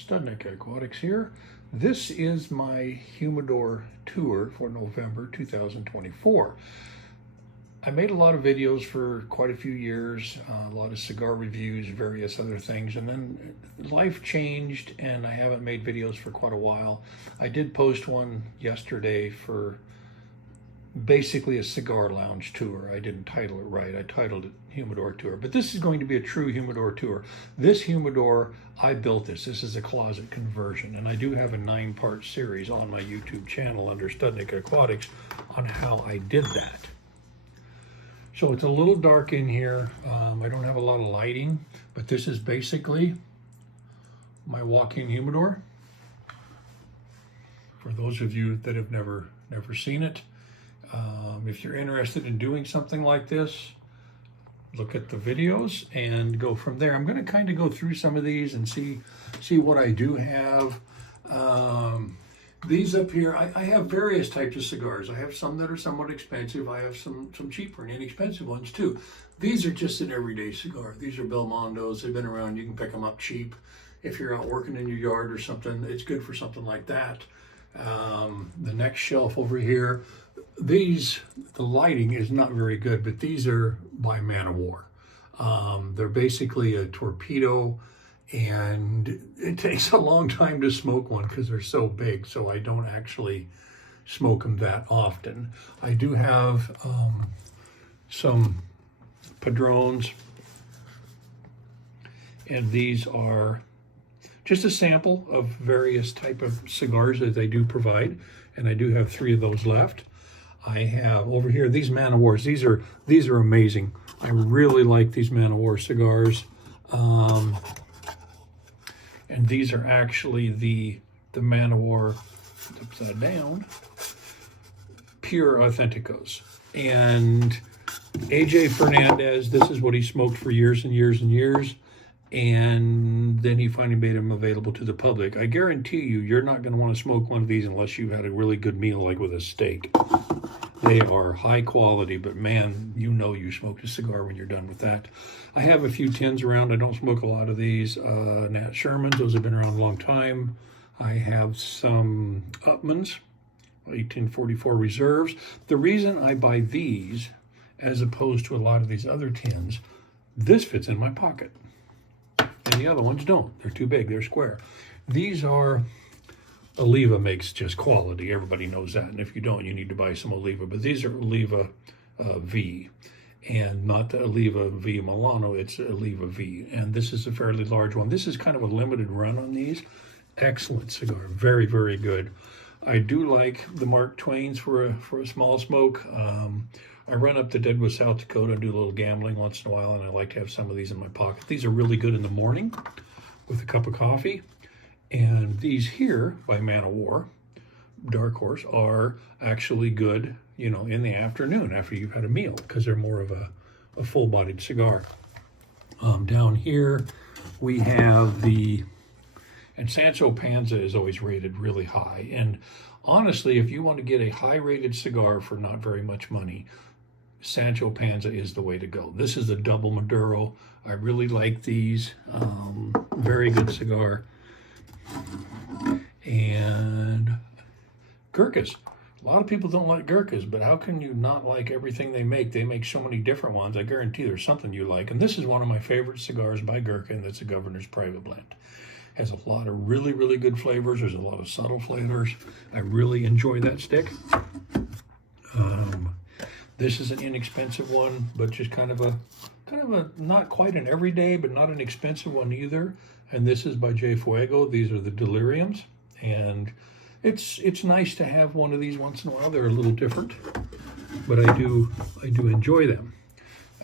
Studnick Aquatics here. This is my Humidor tour for November 2024. I made a lot of videos for quite a few years, a lot of cigar reviews, various other things, and then life changed and I haven't made videos for quite a while. I did post one yesterday for basically a cigar lounge tour. I didn't title it right. I titled it Humidor Tour, but this is going to be a true humidor tour. This humidor, I built this. This is a closet conversion, and I do have a 9-part series on my YouTube channel under Studnick Aquatics on how I did that. So it's a little dark in here. I don't have a lot of lighting, but this is basically my walk-in humidor. For those of you that have never seen it, if you're interested in doing something like this, look at the videos and go from there. I'm going to kind of go through some of these and see what I do have. These up here, I have various types of cigars. I have some that are somewhat expensive. I have some cheaper and inexpensive ones too. These are just an everyday cigar. These are Belmondos. They've been around. You can pick them up cheap. If you're out working in your yard or something, it's good for something like that. The next shelf over here, the lighting is not very good, but these are by Man of War. They're basically a torpedo, and it takes a long time to smoke one because they're so big, so I don't actually smoke them that often. I do have some Padrones, and these are just a sample of various type of cigars that they do provide, and I do have 3 of those left. I have over here these Man of Wars. These are amazing. I really like these Man of War cigars, and these are actually the Man of War upside down pure authenticos. And AJ Fernandez, this is what he smoked for years and years and years, and then he finally made them available to the public. I guarantee you're not going to want to smoke one of these unless you've had a really good meal, like with a steak. They are high quality, but man, you know you smoked a cigar when you're done with that. I have a few tins around. I don't smoke a lot of these. Nat Shermans, those have been around a long time. I have some Upmans, 1844 Reserves. The reason I buy these, as opposed to a lot of these other tins, this fits in my pocket. And the other ones don't. They're too big. They're square. These are... Oliva makes just quality. Everybody knows that. And if you don't, you need to buy some Oliva. But these are Oliva V. And not the Oliva V Milano. It's Oliva V. And this is a fairly large one. This is kind of a limited run on these. Excellent cigar. Very, very good. I do like the Mark Twains for a small smoke. I run up to Deadwood, South Dakota, do a little gambling once in a while, and I like to have some of these in my pocket. These are really good in the morning with a cup of coffee. And these here by Man of War, Dark Horse, are actually good, you know, in the afternoon after you've had a meal, because they're more of a full-bodied cigar. Down here we have and Sancho Panza is always rated really high. And honestly, if you want to get a high-rated cigar for not very much money, Sancho Panza is the way to go. This is a double Maduro. I really like these. Very good cigar. And Gurkhas. A lot of people don't like Gurkhas, but how can you not like everything they make? They make so many different ones. I guarantee there's something you like. And this is one of my favorite cigars by Gurkha, and that's a Governor's Private Blend. Has a lot of really, really good flavors. There's a lot of subtle flavors. I really enjoy that stick. This is an inexpensive one, but just kind of a not quite an everyday, but not an expensive one either. And this is by J Fuego. These are the Deliriums, and it's nice to have one of these once in a while. They're a little different, but I do enjoy them.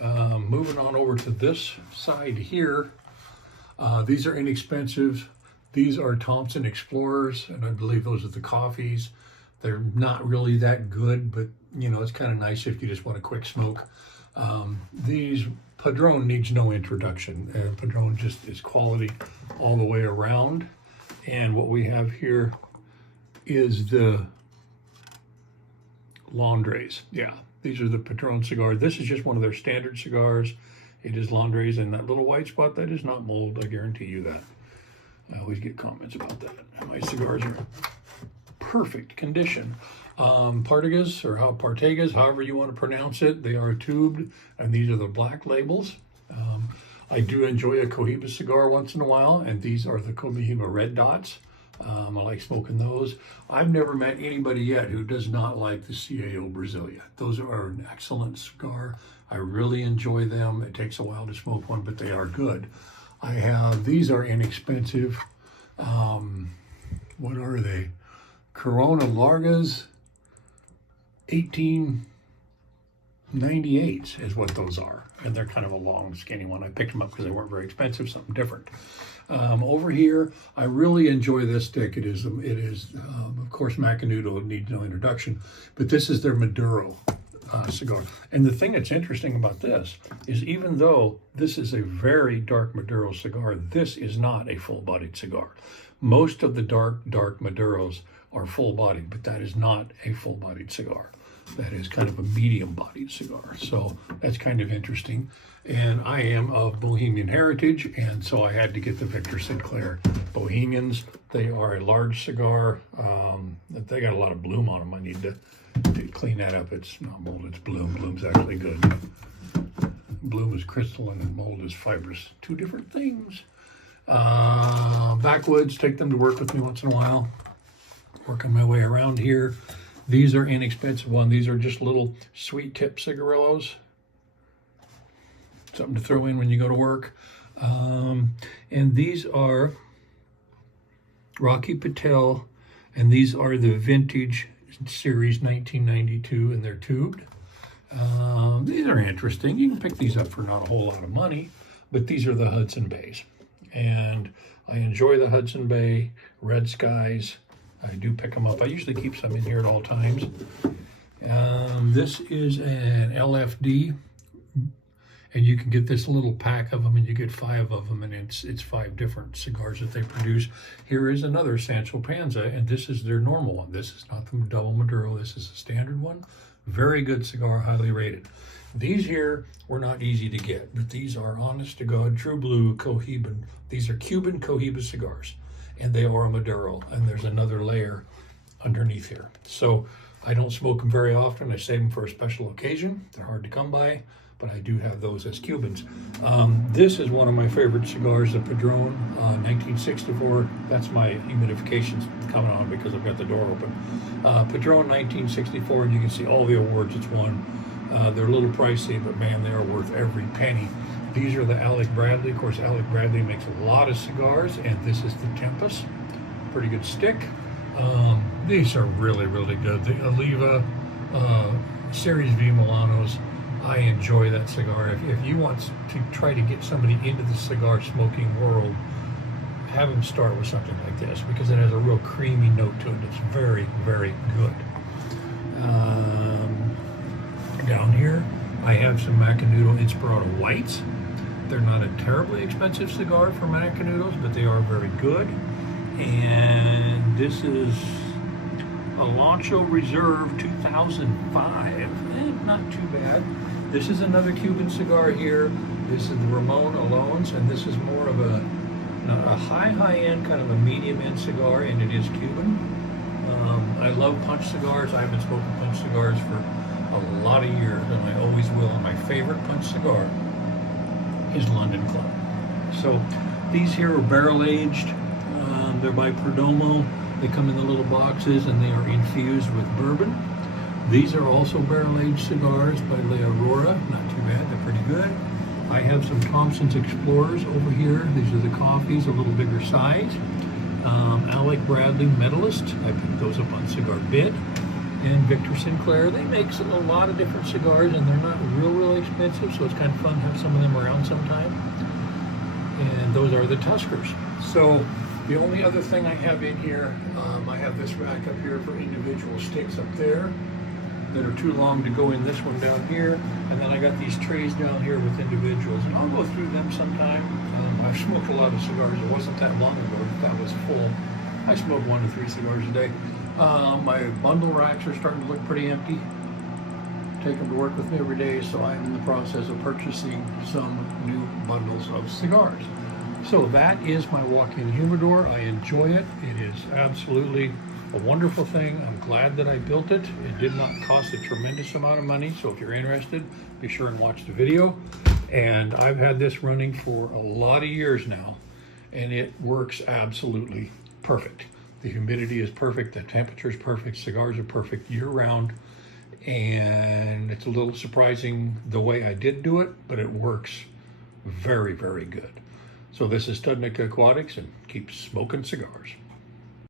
Moving on over to this side here, these are inexpensive. These are Thompson Explorers, and I believe those are the coffees. They're not really that good, but you know, it's kind of nice if you just want a quick smoke. These Padron needs no introduction. Padron just is quality all the way around. And what we have here is the Landres. Yeah, these are the Padron cigars. This is just one of their standard cigars. It is Landres, and that little white spot, that is not mold. I guarantee you that. I always get comments about that. My cigars are in perfect condition. Partagas, or Partagas, however you want to pronounce it, they are tubed, and these are the black labels. I do enjoy a Cohiba cigar once in a while, and these are the Cohiba red dots. I like smoking those. I've never met anybody yet who does not like the CAO Brasilia. Those are an excellent cigar. I really enjoy them. It takes a while to smoke one, but they are good. These are inexpensive. What are they? Corona Largas 1898 is what those are. And they're kind of a long, skinny one. I picked them up because they weren't very expensive, something different. Over here, I really enjoy this stick. It is of course, Macanudo needs no introduction, but this is their Maduro cigar. And the thing that's interesting about this is, even though this is a very dark Maduro cigar, this is not a full-bodied cigar. Most of the dark Maduros are full-bodied, but that is not a full-bodied cigar. That is kind of a medium-bodied cigar. So that's kind of interesting. And I am of Bohemian heritage, and so I had to get the Victor Sinclair Bohemians. They are a large cigar. They got a lot of bloom on them. I need to clean that up. It's not mold, it's bloom. Bloom's actually good. Bloom is crystalline and mold is fibrous. Two different things. Backwoods, take them to work with me once in a while. Working my way around here. These are inexpensive ones. These are just little sweet tip cigarillos. Something to throw in when you go to work. And these are Rocky Patel, and these are the vintage series 1992, and they're tubed. These are interesting. You can pick these up for not a whole lot of money, but these are the Hudson Bays. And I enjoy the Hudson Bay Red Skies. I do pick them up. I usually keep some in here at all times. This is an LFD, and you can get this little pack of them, and you get 5 of them, and it's 5 different cigars that they produce. Here is another Sancho Panza, and this is their normal one. This is not the double Maduro. This is a standard one. Very good cigar, highly rated. These here were not easy to get, but these are honest to God, true blue Cohiba. These are Cuban Cohiba cigars, and they are a Maduro, and there's another layer underneath here. So I don't smoke them very often. I save them for a special occasion. They're hard to come by, but I do have those as Cubans. This is one of my favorite cigars, the Padron 1964. That's my humidification coming on because I've got the door open. Padron 1964, and you can see all the awards it's won. They're a little pricey, but man, they are worth every penny. These are the Alec Bradley. Of course, Alec Bradley makes a lot of cigars, and this is the Tempest. Pretty good stick. These are really, really good. The Oliva Series V Milanos. I enjoy that cigar. If you want to try to get somebody into the cigar smoking world, have them start with something like this because it has a real creamy note to it. It's very, very good. Down here, I have some Macanudo Inspirado Whites. They're not a terribly expensive cigar for Macanudos, but they are very good. And this is a Lancho Reserve 2005. Not too bad. This is another Cuban cigar here. This is the Ramon Alones, and this is more of a high-end, kind of a medium-end cigar, and it is Cuban. I love punch cigars. I haven't smoked punch cigars for a lot of years, and I always will. And my favorite punch cigar is London Club. So these here are barrel-aged. They're by Perdomo. They come in the little boxes, and they are infused with bourbon. These are also barrel-aged cigars by La Aurora. Not too bad, they're pretty good. I have some Thompson's Explorers over here. These are the coffees, a little bigger size. Alec Bradley Medalist. I picked those up on Cigar Bit. And Victor Sinclair. They make a lot of different cigars, and they're not real expensive, so it's kind of fun to have some of them around sometime. And those are the Tuskers. So the only other thing I have in here, I have this rack up here for individual sticks up there that are too long to go in this one down here, and then I got these trays down here with individuals, and I'll go through them sometime. I've smoked a lot of cigars. It wasn't that long ago that was full. I smoke 1 to 3 cigars a day. My bundle racks are starting to look pretty empty. Take them to work with me every day, so I'm in the process of purchasing some new bundles of cigars. So that is my walk-in humidor. I enjoy it. It is absolutely a wonderful thing. I'm glad that I built it. It did not cost a tremendous amount of money. So if you're interested, be sure and watch the video. And I've had this running for a lot of years now, and it works absolutely perfect. The humidity is perfect. The temperature is perfect. Cigars are perfect year round. And it's a little surprising the way I did do it, but it works very, very good. So this is Studnica Aquatics, and keep smoking cigars.